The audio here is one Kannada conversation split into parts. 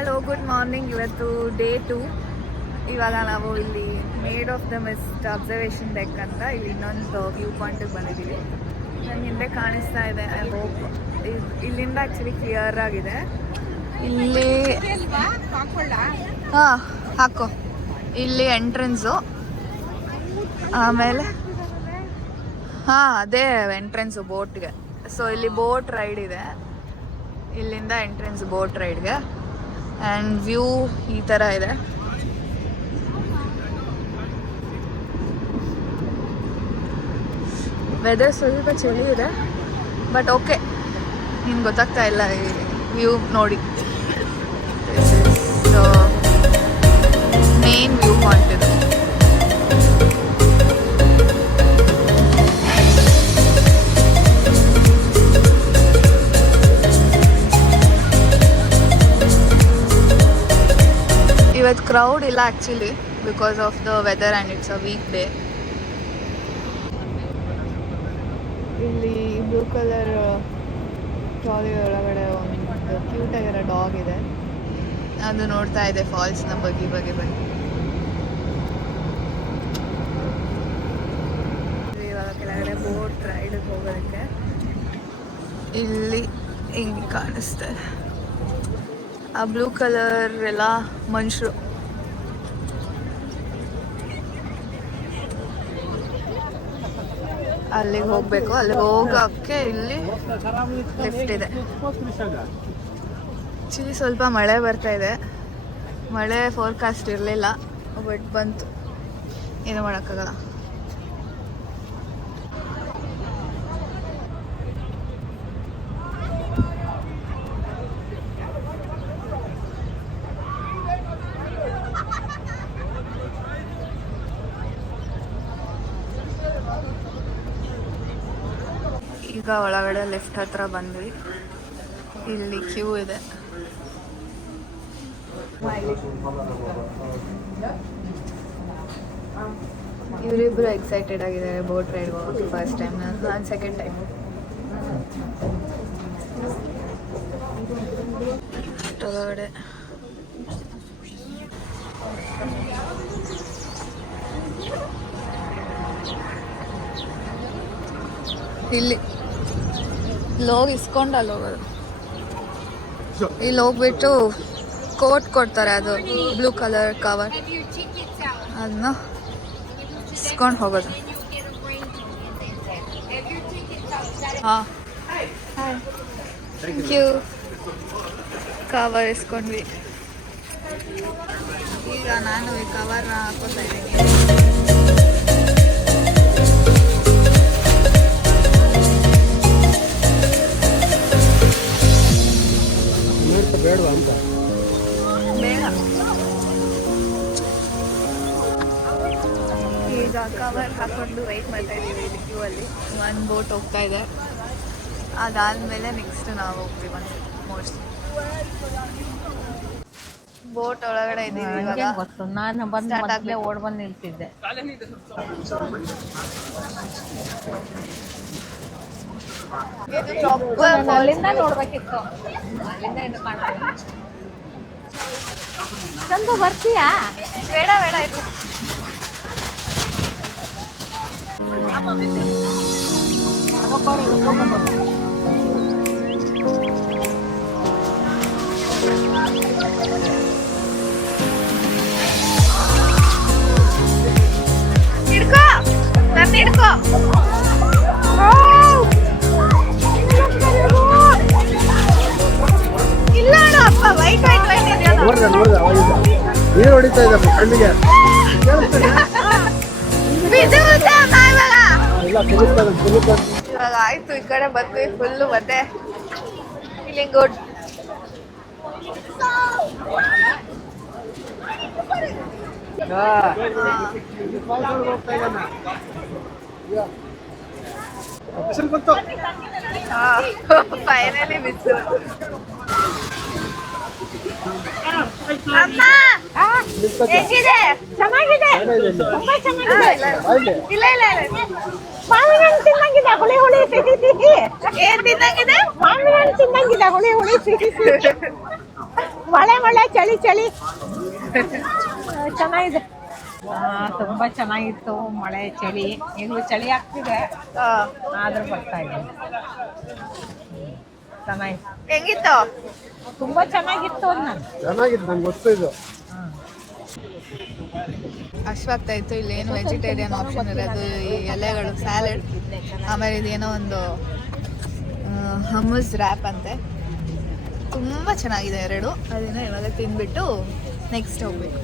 ಹಲೋ ಗುಡ್ ಮಾರ್ನಿಂಗ್ ಇವತ್ತು ಡೇ ಟು ಇವಾಗ ನಾವು ಇಲ್ಲಿ maid of the mist observation deck ಅಂತ ಇಲ್ಲಿ ಇನ್ನೊಂದು ವ್ಯೂ ಪಾಯಿಂಟಿಗೆ ಬಂದಿದ್ದೀವಿ. ನನಗೆ ಹಿಂದೆ ಕಾಣಿಸ್ತಾ ಇದೆ ಐ ಹೋಪ್ ಇಲ್ಲಿಂದ ಆ್ಯಕ್ಚುಲಿ ಕ್ಲಿಯರ್ ಆಗಿದೆ. ಇಲ್ಲಿ ಹಾಂ, ಹಾಕೋ. ಇಲ್ಲಿ ಎಂಟ್ರೆನ್ಸು ಆಮೇಲೆ ಹಾಂ, ಅದೇ ಎಂಟ್ರೆನ್ಸು ಬೋಟ್ಗೆ ಸೊ ಇಲ್ಲಿ ಬೋಟ್ ರೈಡ್ ಇದೆ. ಇಲ್ಲಿಂದ ಎಂಟ್ರೆನ್ಸ್ ಬೋಟ್ ರೈಡ್ಗೆ ಆ್ಯಂಡ್ ವ್ಯೂ ಈ ಥರ ಇದೆ. ವೆದರ್ ಸ್ವಲ್ಪ ಚಳಿ ಇದೆ ಬಟ್ ಓಕೆ ನಿಮ್ಗೆ ಗೊತ್ತಾಗ್ತಾ ಇಲ್ಲ ಈ ವ್ಯೂ ನೋಡಿ. ಮೇನ್ ವ್ಯೂ ಪಾಯಿಂಟ್ ಇವತ್ತು ಕ್ರೌಡ್ ಇಲ್ಲ actually because of the weather and it's a weekday ಇಲ್ಲಿ ಬ್ಲೂ ಕಲರ್ ಟ್ರಾಲಿ ಒಳಗಡೆ ಒಂದು ಕ್ಯೂಟ್ ಆಗಿರೋ ಡಾಗ್ ಇದೆ. ಅದು ನೋಡ್ತಾ ಇದೆ ಫಾಲ್ಸ್ನ ಬಗ್ಗೆ ಬಗ್ಗೆ ಬಗ್ಗೆ ಇವಾಗ ಕೆಳಗಡೆ ಬೋಟ್ ರೈಡಿಗೆ ಹೋಗೋದಕ್ಕೆ. ಇಲ್ಲಿ ಹಿಂಗೆ ಕಾಣಿಸ್ತಾ ಇದೆ. ಆ ಬ್ಲೂ ಕಲರ್ ಎಲ್ಲ ಮನುಷ್ಯರು ಅಲ್ಲಿಗೆ ಹೋಗ್ಬೇಕು. ಅಲ್ಲಿ ಹೋಗಕ್ಕೆ ಇಲ್ಲಿ ಲಿಫ್ಟ್ ಇದೆ. ಆಕ್ಚುಲಿ ಸ್ವಲ್ಪ ಮಳೆ ಬರ್ತಾ ಇದೆ. ಮಳೆ ಫೋರ್ಕಾಸ್ಟ್ ಇರಲಿಲ್ಲ ಬಟ್ ಬಂತು. ಏನು ಮಾಡೋಕ್ಕಾಗಲ್ಲ. ಈಗ ಒಳಗಡೆ ಲೆಫ್ಟ್ ಹತ್ರ ಬಂದ್ವಿ. ಇಲ್ಲಿ ಕ್ಯೂ ಇದೆ. ಇವರಿಬ್ಬರು ಎಕ್ಸೈಟೆಡ್ ಆಗಿದ್ದಾರೆ ಬೋಟ್ ರೈಡ್ ಹೋಗೋಕ್ಕೆ ಫಸ್ಟ್ ಟೈಮ್ ನಾನು ಸೆಕೆಂಡ್ ಟೈಮ್ ಒಳಗಡೆ ಇಲ್ಲಿ. ಇಲ್ಲಿ ಹೋಗಿ ಇಸ್ಕೊಂಡು ಅಲ್ಲಿ ಹೋಗೋದು ಇಲ್ಲಿ ಹೋಗ್ಬಿಟ್ಟು ಕೋಟ್ ಕೊಡ್ತಾರೆ ಅದು ಬ್ಲೂ ಕಲರ್ ಕವರ್ ಅದನ್ನ ಇಸ್ಕೊಂಡು ಹೋಗೋದು ಹಾಂ ಥ್ಯಾಂಕ್ ಯು ಕವರ್ ಇಸ್ಕೊಂಡ್ವಿ ಈಗ ನಾನು ಈ ಕವರ್ನ ಹಾಕೋತಾ ಇದ್ದೀನಿ ಬೇಡವಾ ಅಂತ? ಬೇಡ. ಈಗ ಕವರ್ ಹಾಕೊಂಡು ವೆಯ್ಟ್ ಮಾಡ್ತಾ ಇದ್ದೀವಿ ಇಲ್ಲಿ ಕ್ಯೂ ಅಲ್ಲಿ. ಒಂದು ಬೋಟ್ ಹೋಗ್ತಾ ಇದೆ. ಅದಾದಮೇಲೆ ನೆಕ್ಸ್ಟ್ ನಾವು ಹೋಗ್ತೀವಿ ಒಂದು ಮೋಸ್ಟ್ಲಿ ಬೋಟ್ ಒಳಗಡೆ ಇದ್ದೀವಿ ಗೊತ್ತು? ನಾನು ಬಂದು ಮೊದಲೇ. ಓಡ್ ಬಂದು ನಿಲ್ತಿದ್ದೆ. ಅಲ್ಲಿಂದ ನೋಡ್ಬೇಕಿತ್ತು. ಅಲ್ಲಿಂದ ಏನು ಕಾಣಲ್ಲ ಚಂದು ಬರ್ತೀಯಾ? ಬೇಡ ಬೇಡ ಇದು. ನೀರು ಹೊಡಿತಾ ಇದೆ ಕಣ್ಣಿಗೆ. ಕೇಳಿಸ್ತಿದೆ? ಬಿದ್ದುಬಿಟ್ಟೆ ಅಮ್ಮ ಇವಾಗ. ಇಲ್ಲ ಕುದುಕ್ತದೆ ಕುದುಕ್ತದೆ ಇವಾಗ ಆಯ್ತು ಈ ಕಡೆ ಬಂದ್ವಿ ಫುಲ್ಲು ಮತ್ತೆ. ಫೀಲಿಂಗ್ ಗುಡ್ ಬಿಸಿಲು ಬಂತು ಫೈನಲಿ ಬಿತ್ತು. ಅಮ್ಮ ಹೆಂಗಿದೆ? ಚೆನ್ನಾಗಿದೆ? ತುಂಬಾ ಚೆನ್ನಾಗಿದೆ. ಇಲ್ಲ ಇಲ್ಲ ಇಲ್ಲ. ಮಾವಿನ ಹಣ್ಣು ತಿನ್ನಂಗಿದೆ ಹುಳಿ ಹುಳಿ ಸಿಹಿ ಸಿಹಿ. ಏನ್ ತಿನ್ನಂಗಿದೆ? ಮಾವಿನ ಹಣ್ಣು ತಿನ್ನಂಗಿದೆ ಹುಳಿ ಹುಳಿ ಸಿಹಿ ಸಿಹಿ. ಮಳೆ ಮಳೆ ಚಳಿ ಚಳಿ. ಚೆನ್ನಾಗಿದೆ. ತುಂಬಾ ಚೆನ್ನಾಗಿತ್ತು ಮಳೆ ಚಳಿ. ಈಗಲೂ ಚಳಿ ಆಗ್ತಿದೆ. ಆದ್ರೂ ಬರ್ತಾ ಇದೆ. ಚೆನ್ನಾಗಿತ್ತು ಹೆಂಗಿತ್ತು? ತುಂಬಾ ಚೆನ್ನಾಗಿತ್ತು ನಾನು ಚೆನ್ನಾಗಿತ್ತು ನಂಗೆ ಗೊತ್ತು ಇದು. ಅಶ್ವಾಗ್ತಾ ಇತ್ತು ಇಲ್ಲೇನು ವೆಜಿಟೇರಿಯನ್ ಆಪ್ಷನ್ ಇರೋದು ಈ ಎಲೆಗಳು ಸ್ಯಾಲೆಡ್ ಆಮೇಲೆ ಇದೇನೋ ಒಂದು ಹಮ್ಮಸ್ ರ್ಯಾಪ್ ಅಂತೆ. ತುಂಬ ಚೆನ್ನಾಗಿದೆ ಎರಡು. ಅದನ್ನ ಇವಾಗ ತಿಂದ್ಬಿಟ್ಟು ನೆಕ್ಸ್ಟ್ ಹೋಗ್ಬೇಕು.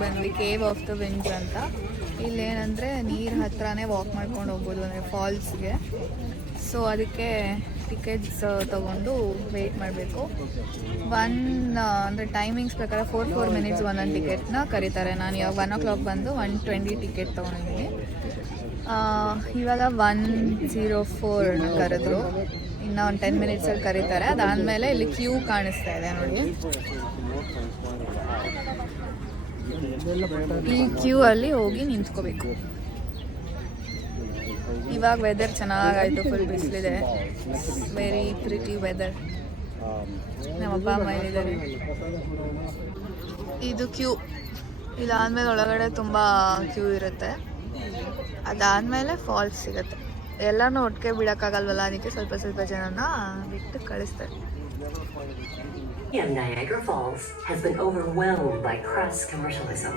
ಬಂದ್ವಿ ಕೇವ್ ಆಫ್ ದ ವಿಂಡ್ಸ್ ಅಂತ. ಇಲ್ಲೇನಂದರೆ ನೀರು ಹತ್ರನೇ ವಾಕ್ ಮಾಡ್ಕೊಂಡು ಹೋಗ್ಬೋದು ಅಂದರೆ ಫಾಲ್ಸ್ಗೆ ಸೊ ಅದಕ್ಕೆ ಟಿಕೆಟ್ಸ್ ತೊಗೊಂಡು ವೆಯ್ಟ್ ಮಾಡಬೇಕು. ಒನ್ ಅಂದರೆ ಟೈಮಿಂಗ್ಸ್ ಪ್ರಕಾರ ಫೋರ್ ಫೋರ್ ಮಿನಿಟ್ಸ್ ಒಂದೊಂದು ಟಿಕೆಟ್ನ ಕರೀತಾರೆ. ನಾನು ಇವಾಗ ಒನ್ ಓ ಕ್ಲಾಕ್ ಬಂದು ಒನ್ ಟ್ವೆಂಟಿ ಟಿಕೆಟ್ ತೊಗೊಂಡಿದ್ದೀನಿ. ಇವಾಗ ಒನ್ ಜೀರೋ ಫೋರ್ ಕರೆದ್ರು. ಇನ್ನು ಒಂದು ಟೆನ್ ಮಿನಿಟ್ಸಲ್ಲಿ ಕರೀತಾರೆ. ಅದಾದಮೇಲೆ ಇಲ್ಲಿ ಕ್ಯೂ ಕಾಣಿಸ್ತಾ ಇದೆ ನೋಡಿ. ಈ ಕ್ಯೂ ಅಲ್ಲಿ ಹೋಗಿ ನಿಂತ್ಕೋಬೇಕು. ಇವಾಗ ವೆದರ್ ಚೆನ್ನಾಗಾಯ್ತು ಫುಲ್ ಬಿಸಿಲಿದೆ. ವೆರಿ ಪ್ರಿಟಿ ವೆದರ್ ನಮ್ಮ ಅಪ್ಪ, ಅಮ್ಮ ಇದ್ದಾರೆ ಇದು ಕ್ಯೂ ಇದಾದ್ಮೇಲೆ ಒಳಗಡೆ ತುಂಬ ಕ್ಯೂ ಇರುತ್ತೆ. ಅದಾದಮೇಲೆ ಫಾಲ್ಸ್ ಸಿಗುತ್ತೆ. ಎಲ್ಲನೂ ಒಟ್ಟಿಗೆ ಬಿಡೋಕ್ಕಾಗಲ್ವಲ್ಲ ಅದಕ್ಕೆ ಸ್ವಲ್ಪ ಸ್ವಲ್ಪ ಜನನ ಬಿಟ್ಟು ಕಳಿಸ್ತಾರೆ. Niagara Falls has been overwhelmed by crass commercialism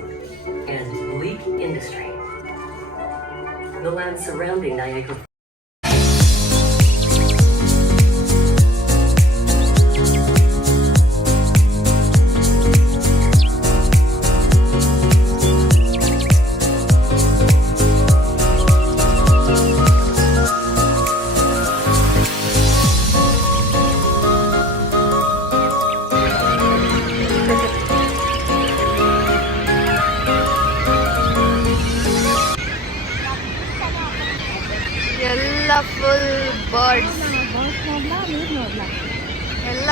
and bleak industry. The land surrounding Niagara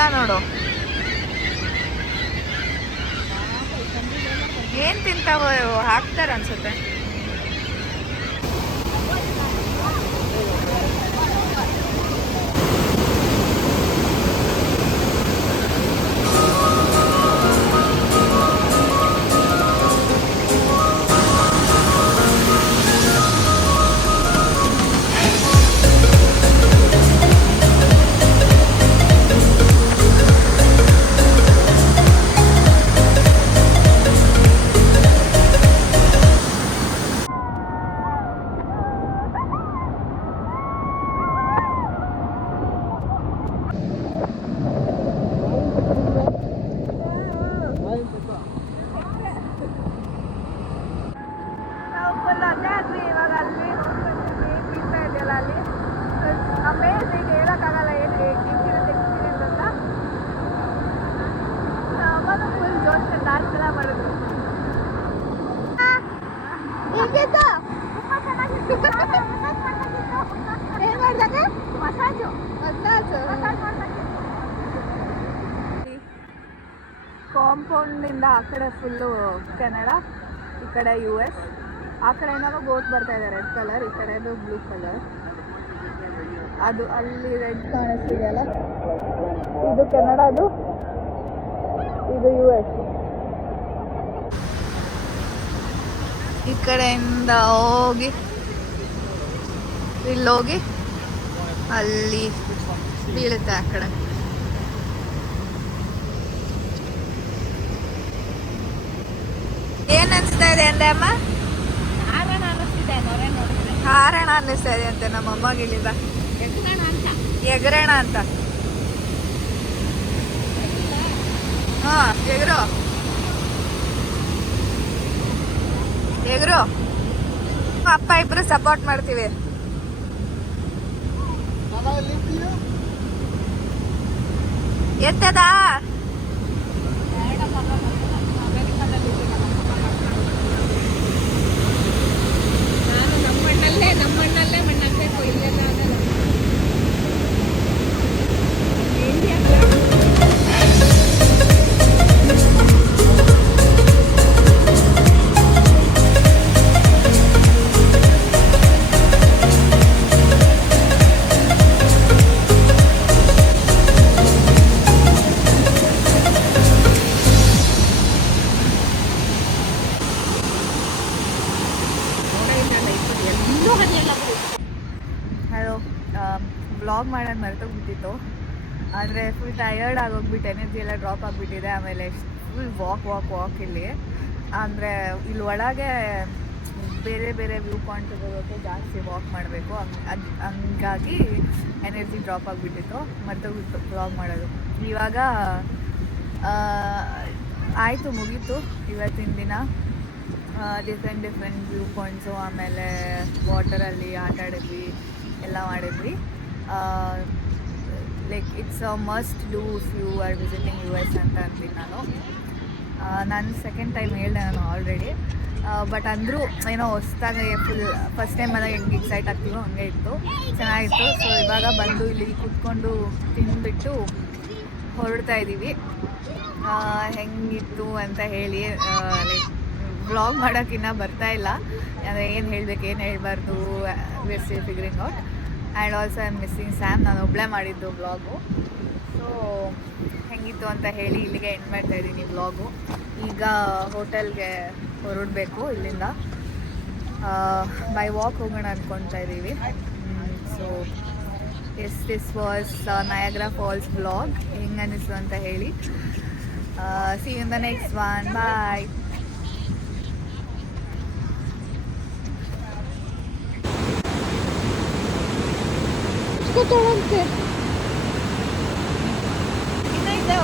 ನೋಡು. ಏನ್ ತಿಂತಾವ ಹಾಕ್ತಾರ ಅನ್ಸುತ್ತೆ. ಕಾಂಪೌಂಡಿಂದ ಆ ಕಡೆ ಫುಲ್ಲು ಕೆನಡಾ, ಈ ಕಡೆ ಯು ಎಸ್ ಆ ಕಡೆ ಏನಾದ್ರು ಬೋಟ್ ಬರ್ತಾ ಇದೆ ರೆಡ್ ಕಲರ್ ಈ ಕಡೆದು ಬ್ಲೂ ಕಲರ್ ಅದು ಅಲ್ಲಿ ರೆಡ್ ಕಾಣಿಸ್ತಿದೆಯಲ್ಲ? ಇದು ಕೆನಡಾದು, ಇದು ಯು ಎಸ್ ಈ ಕಡೆಯಿಂದ ಹೋಗಿ, ಇಲ್ಲೋಗಿ ಅಲ್ಲಿ ಬೀಳುತ್ತೆ ಆ ಕಡೆ. ಇದೆ ಅಂದೆ ಅಮ್ಮ? ಅನ್ನಿಸ್ತಿದೆ ಹಾರಣ ಅನ್ನಿಸ್ತದೆ ಇದೆ ಅಂತೆ ನಮ್ಮ ಅಮ್ಮಗಿಳಿದ. ಎಗರಣ ಅಂತ. ಹಾ ಎಗರು. ಎಗರು. ಅಪ್ಪ ಇಬ್ರು ಸಪೋರ್ಟ್ ಮಾಡ್ತೀವಿ. ಎತ್ತದ? ಮರ್ತೋಗ್ಬಿಟ್ಟಿತ್ತು ಆದರೆ ಫುಲ್ ಟಯರ್ಡ್ ಆಗೋಗ್ಬಿಟ್ಟು ಎನರ್ಜಿ ಎಲ್ಲ ಡ್ರಾಪ್ ಆಗಿಬಿಟ್ಟಿದೆ. ಆಮೇಲೆ ಫುಲ್ ವಾಕ್ ವಾಕ್ ವಾಕ್ ಇಲ್ಲಿ. ಅಂದರೆ ಇಲ್ಲಿ ಒಳಗೆ ಬೇರೆ ಬೇರೆ ವ್ಯೂ ಪಾಯಿಂಟ್ ಹೋಗೋಕ್ಕೆ ಜಾಸ್ತಿ ವಾಕ್ ಮಾಡಬೇಕು. ಅದು ಹಂಗಾಗಿ ಎನರ್ಜಿ ಡ್ರಾಪ್ ಆಗಿಬಿಟ್ಟಿತ್ತು. ಮರ್ತೋಗ್ಬಿಟ್ಟು ವ್ಲಾಗ್ ಮಾಡೋದು. ಇವಾಗ ಆಯಿತು, ಮುಗೀತು ಇವತ್ತಿನ ದಿನ. ಡಿಫ್ರೆಂಟ್ ಡಿಫ್ರೆಂಟ್ ವ್ಯೂ ಪಾಯಿಂಟ್ಸು ಆಮೇಲೆ ವಾಟರಲ್ಲಿ ಆಟ ಆಡಿದ್ವಿ, ಎಲ್ಲ ಮಾಡಿದ್ವಿ. Like it's a must do if you are visiting U S ಅಂತ ಅಂತೀನಿ ನಾನು ನಾನು ಸೆಕೆಂಡ್ ಟೈಮ್ ಹೇಳಿದೆ ನಾನು ಆಲ್ರೆಡಿ ಬಟ್ ಅಂದರೂ, ಏನೋ ಹೊಸ್ದಾಗಿ ಫುಲ್ ಫಸ್ಟ್ ಟೈಮ್ ಎಲ್ಲ ಹೆಂಗೆ ಎಕ್ಸೈಟ್ ಆಗ್ತೀವೋ ಹಂಗೆ ಇತ್ತು. ಚೆನ್ನಾಗಿತ್ತು. ಸೊ ಇವಾಗ ಬಂದು ಇಲ್ಲಿ ಕುತ್ಕೊಂಡು ತಿಂದುಬಿಟ್ಟು ಹೊರಡ್ತಾ ಇದ್ದೀವಿ ಹೆಂಗಿತ್ತು ಅಂತ ಹೇಳಿ ಲೈಕ್ ವ್ಲಾಗ್ ಮಾಡೋಕ್ಕಿನ್ನ ಬರ್ತಾ ಇಲ್ಲ. ಅಂದರೆ ಏನು ಹೇಳಬೇಕು, ಏನು ಹೇಳಬಾರ್ದು we're see figuring out and also I am missing Sam ನಾನು ಒಬ್ಬಳೇ ಮಾಡಿದ್ದು ಬ್ಲಾಗು ಸೊ ಹೆಂಗಿತ್ತು ಅಂತ ಹೇಳಿ ಇಲ್ಲಿಗೆ ಎಂಡ್ ಮಾಡ್ತಾ ಇದ್ದೀನಿ ಬ್ಲಾಗು ಈಗ ಹೋಟೆಲ್ಗೆ ಹೊರಡಬೇಕು ಇಲ್ಲಿಂದ. ಬೈ ವಾಕ್ ಹೋಗೋಣ ಅಂದ್ಕೊತಾ ಇದ್ದೀವಿ. So yes this was Niagara Falls blog ಹೆಂಗೆ ಅನ್ನಿಸ್ತು ಅಂತ ಹೇಳಿ. See in the next one bye ಕೂತ್ಕೊಳ್ಳಂತೆ ಇನ್ನೂ ಇದೆ